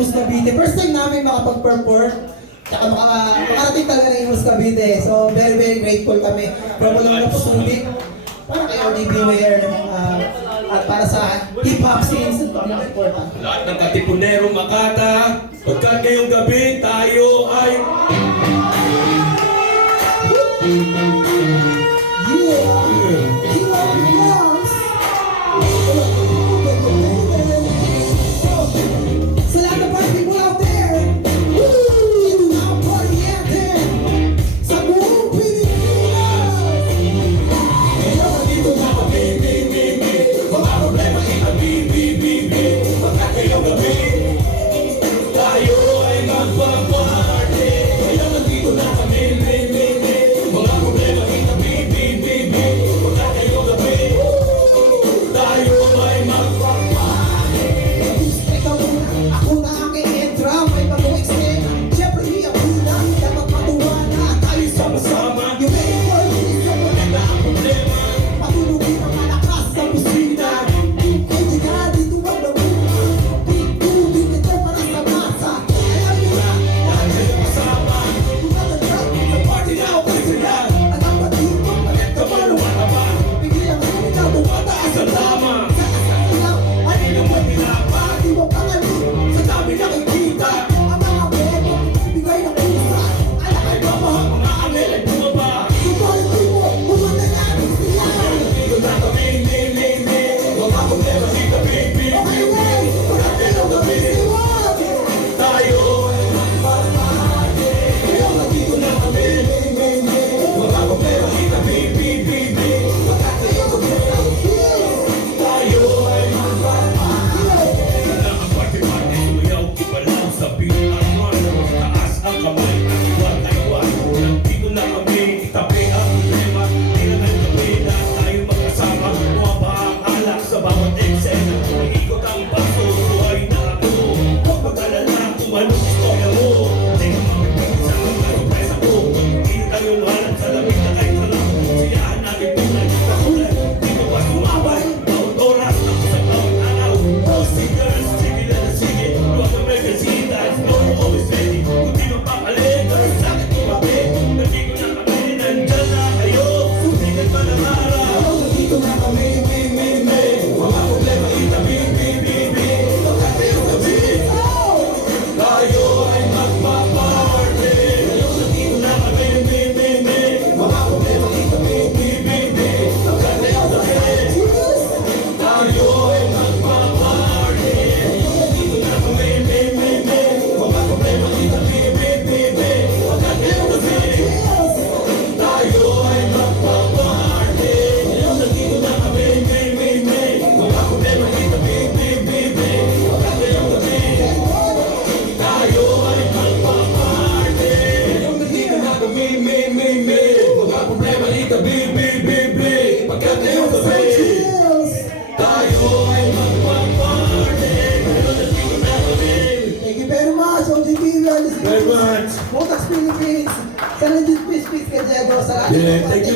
Imus Cavite. First time namin makapag-perform. Tsaka makarating talaga ng Imus Cavite. So, very, very grateful kami. Pero walang napusubik. Para kay RD Beware. At para sa hip-hop scenes ito ang support. Lahat ng Katipunero Makata, pagkat ngayong gabi tayo ay Sa lahat ng party people out there, ito na ang party anthem sa buong Pilipinas! ngayon dito na kami, mga problema itabi, pagkat ngayong gabi tayo ay magpaparty. Ngayon nandito na kami, mga problema itabi, pagkat ngayong gabi tayo ay magpaparty. Ikaw muna, ako na aking entra, may pag-extend. Siyempre, hiyak muna, dapat matuwa na tayo Sama-sama, yung may world, yung wala ang problema. matulugin ang malakas sa musina. Hindi ka dito ang laguna. Tubig ito para sa masa. Alam niyo na, Dahil kayo kasama, tumatanda, sa party na ako sila. at ang pati ko, palit ka Kapalo ka ba? bigyan ang salita, tumataas Sa ang tama, sa kasalanan. hindi naman pinapa. Di mo pangalit, Sa dami nakikita, ang mga bebo, bigay ng pusa. Alam ay baba, mga angel ay bumaba. subalit di mo, pumunta na ang siya. Dito na kami, mga problema dito, Okay, well, wala tayong gabisiwan. tayo ay magpapahagi. Ngayon nandito na kami, mga problema dito, pagkat ngayong gabi, tayo ay magpapahagi. Wala ang party-party, sumayaw, ibalaw sa beat at mana. Taas ang kamay at iwan. Nandito na kami, itabi ang problema. Di na nagtabi na tayo magkasama. Mawaba ang alak sa bawat eksena. Iikot ang baso, buhay na ako. Huwag mag-alala kung anong istorya mo. Di ka mamipigil sa mga sorpresa ko. Hindi tayo mahalan sa lamig na kahit sarap. Siyahan natin tunay sa kulay. Dito pa sumabay, bawat oras, ako sa bawat araw. Oh, singers, sige na na sige. Luwag ang magkasita, explore, always ready. Kung di mapapalit, sa akin tumabi. Nandito na kami, nandyan na kayo. Sumikat pa ng araw. Nandito na kami, mga problema itabi, pagkat ngayong gabi, tayo ay magpaparty. Nandito na kami, mga problema itabi, pagkat ngayong gabi, tayo ay magpaparty. Nandito na kami, mga problema itabi, pagkat ngayong gabi, tayo ay magpaparty. Nandito na kami, mga problema itabi, pagkat ngayong gabi, tayo ay magpaparty. Nandito na kami, mga problema itabi, pagkat ngayong gabi, tayo ay magpaparty. Nandito na kami. Thank you very much, OGB. Very much. Motax Philippines. Sa legit peace, ka, Diego. Sa Yeah, thank you.